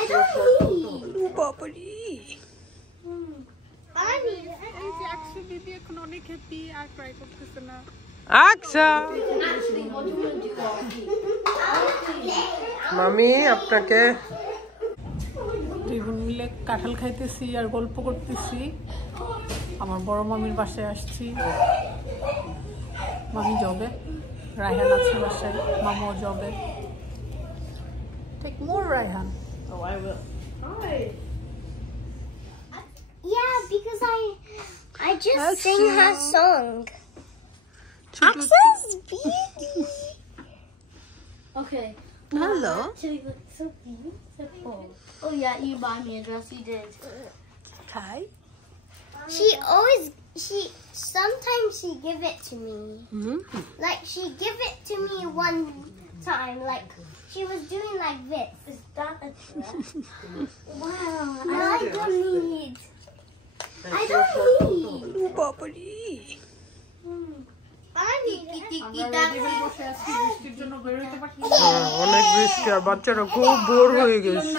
I don't need. Babali. I need. Actually, baby, এখন অনেক happy আর cry করতেছে না। আচ্ছা Actually, what do you want to do? মামি আপনাকে দুই বোন মিলে কাঁঠাল খাইতেছি আর গল্প করতেছি। আমার বড় মামির বাসায় আসছি। মামি জবে, রায়হান আছে বাসায়, মামাও জবে। Take more, Rayhan. Oh, I will. Hi. Yeah, because I just sing her song. Axel's baby. Okay. Hello. Actually, looks so beautiful. Oh yeah, you buy me a dress. You did. Hi. Sometimes she give it to me. Like she give it to me one time. Like she was doing like this. Is that a dress? Wow. I don't need. I don't need. Babali. I need. বৃষ্টির জন্য বের হতে পারছি না। অনেক বৃষ্টি আর বাচ্চারা খুব বোর হয়ে গেছে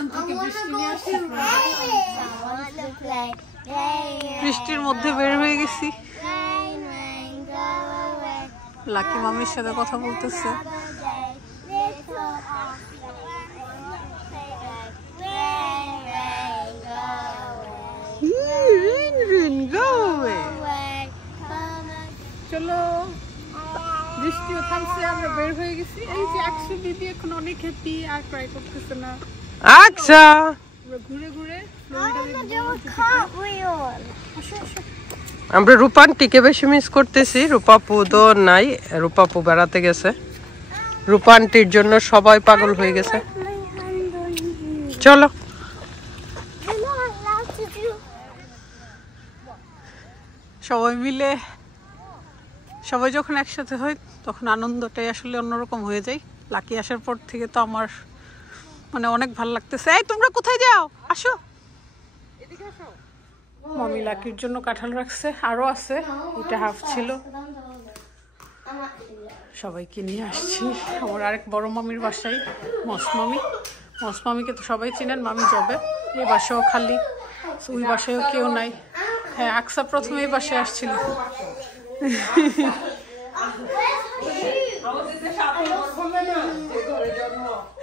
বৃষ্টির মধ্যে বের হয়ে গেছি লাকি মামির সাথে কথা বলতেছে চলো বৃষ্টিও থামছে আমরা বের হয়ে গেছি এই যে আকসু বিবি এখন অনেক হ্যাপি আর ক্রাই করতেছে না আচ্ছা আমরা ঘুরে ঘুরে আমরা রূপান্টিকে বেশি মিস করতেছি রূপাপু তো নাই রূপাপু বেড়াতে গেছে রূপান্টির জন্য সবাই পাগল হয়ে গেছে চলো সবাই মিলে সবাই যখন একসাথে হয় তখন আনন্দটাই আসলে অন্যরকম হয়ে যায় লাকি আসার পর থেকে তো আমার মানে অনেক ভালো লাগতেছে এই তোমরা কোথায় যাও আসো এদিকে আসো মামি লাকির জন্য কাঁঠাল রাখছে আরো আছে এটা হাফ ছিল সবাইকে নিয়ে আসছি আমার আরেক বড় মামির বাসায় মামিকে তো সবাই চিনেন মামি যাবে এই বাসাও খালি ওই বাসায়ও কেউ নাই হ্যাঁ আকসা প্রথমে এই বাসায় আসছিল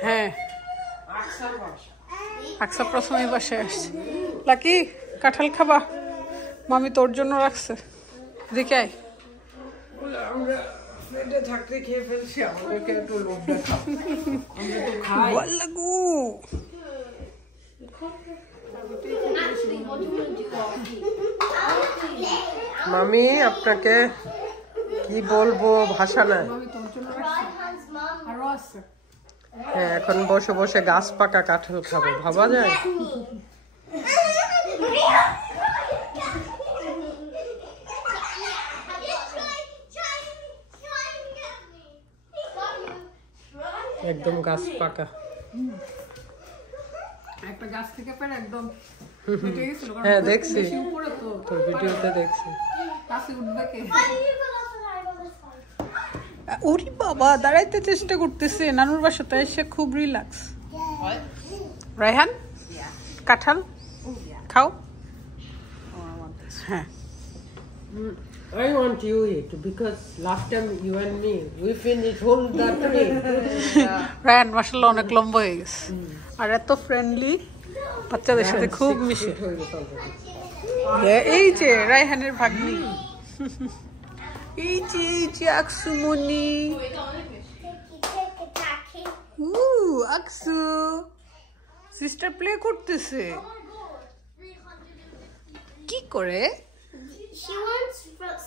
হ্যাঁ আকসা প্রথমে এই বাসায় আসছে লাকি কাঁঠাল খাবা মামি তোর জন্য রাখছে দেখে আয় থাকতে খেয়ে ফেলছি আমাদেরকে একটু লোভ দেখাও আমরা তো খাই ভালো লাগু Actually, what do you want to do? মামি আপনাকে কি বলবো ভাষা নাই মামি তোর জন্য রাখছে আরো আছে হ্যাঁ এখন বসে বসে গাছ পাকা কাঁঠাল খাবো ভাবা যায় একদম গাছ পাকা একটা গাছ থেকে পেরে একদম ফেটে গেছিল হ্যাঁ দেখছি উপরে তো তোর ভিডিওতে দেখছি কাছে উঠবে কে ওরে বাবা দাঁড়াইতে চেষ্টা করতেছে নানুর বাসাতে এসে খুব রিল্যাক্স রায়হান কাঁঠাল খাও হ্যাঁ I want you eat because last time you and me we finished whole that tree. Raihan মাশাআল্লাহ অনেক লম্বা হয়ে গেছে আর এত ফ্রেন্ডলি বাচ্চাদের সাথে খুব মিশে এই যে রায়হানের ভাগ্নি এই যে আকসুমনি আকসু সিস্টার প্লে করতেছে কি করে She wants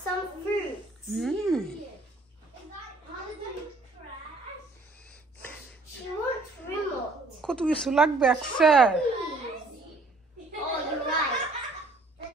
some fruits. She wants remote. কত কিছু লাগবে আকসা